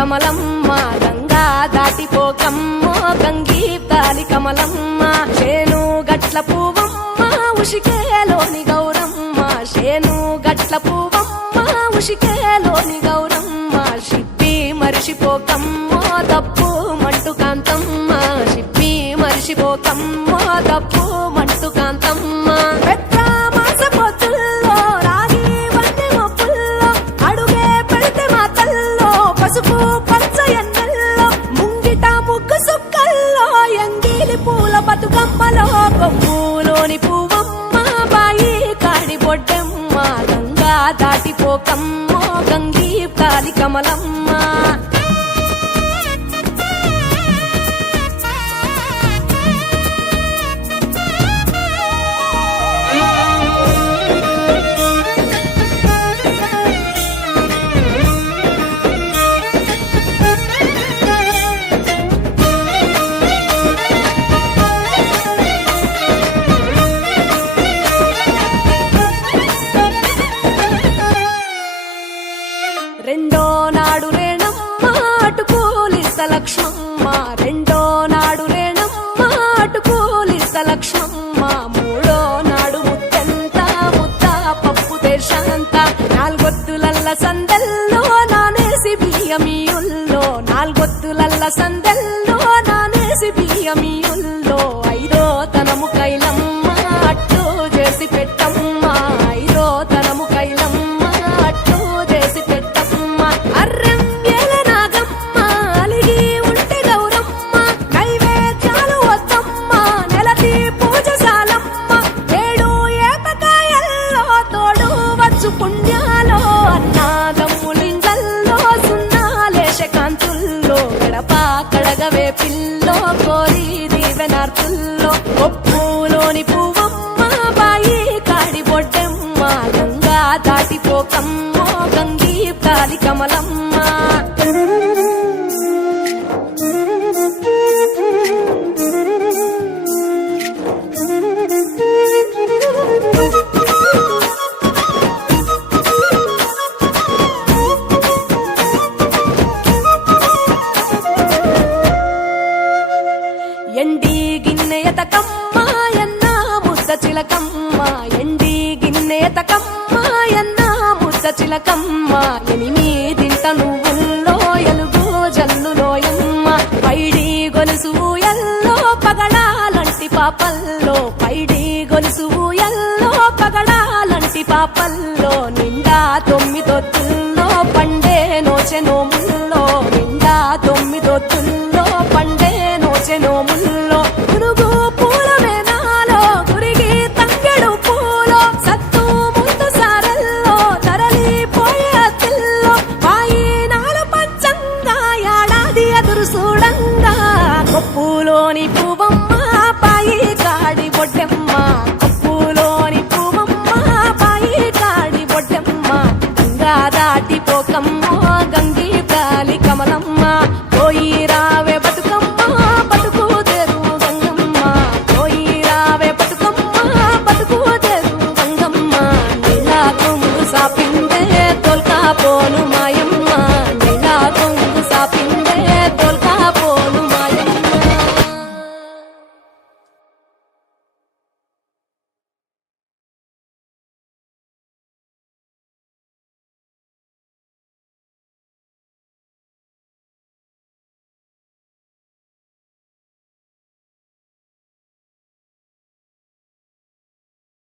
కమలమ్మ గంగా దాటిపోకమ్మో గంగీప్తాలి కమలమ్మ శేను గట్ల పువ్వమ్మ ఉషికేలోని గౌరమ్మ శేను గట్ల పువ్వమ్మ ఉషికేలోని గౌరమ్మ షిప్పి మరిషిపోకమ్మో తప్పు మంటు కాంతమ్మ షిప్పి మరిషిపోకమ్మో తప్పు మంటు కాంతమ్మ పసుపు పచ్చ ఎన్నెల్లో ముంగిట ముగ్గు సుక్కల్లో ఎంగిలి పూల బతుకమ్మలో కొమ్ములోని పువ్వమ్మ బాయి కాడి బొడ్డెమ్మ గంగా దాటిపోకమ్మో గంగీప్తాలి కమలమ్మ రెండో నాడు రేణమ్మ అటుకూలిస్త లక్ష్మమ్మ రెండో నాడు రేణమ్మ అటుకూలిస్త లక్ష్మమ్మ మూడో నాడు ముత్తెంత ముద్ద పప్పు దేశంత నాలుగొత్తులల్ల సందెల్లో నానేసి బియ్యమియుల్లో నాలుగొత్తులల్ల సందెల్లో నానేసి బియ్యమియుల్లో ఐదో తనము కైలమ్మ అట్టు చేసి పెట్టమ్మ ఐదో తనము కైలమ్మ అట్టు చేసి పెట్టమ్మ అర్రం ఏల నాగమ్మ అలిగి ఉంటే గౌరమ్మ నైవేద్యాలు వద్దమ్మ నెలతి పూజశాలమ్మ ఏడు ఏపకాయల్లో తోడు వచ్చు పుణ్యాలో అన్నాదమ్ములింగల్లో సున్నాలేశ కాంతుల్లో గడప కడగవే పిల్లో కోరి దీవెనార్తుల్లో ఒప్పులోని పువ్వమ్మ బాయి కాడి బొడ్డెమ్మ గంగా దాటిపోకమ్మో గంగీప్తాలి కమలమ్మ ఎండి గిన్నెయతకమ్మ ఎన్న ముద్ద చిలకమ్మ ఎండి గిన్నెయతకమ్మ ఎన్న ముద్ద చిలకమ్మ ఎనిమిదింట నువ్వుల్లో ఎలుగు జల్లులోయమ్మ పైడి గొలుసు ఎల్లో పగడాలంటి పాపల్లో పైడి గొలుసు ఎల్లో పగడాలంటి పాపల్లో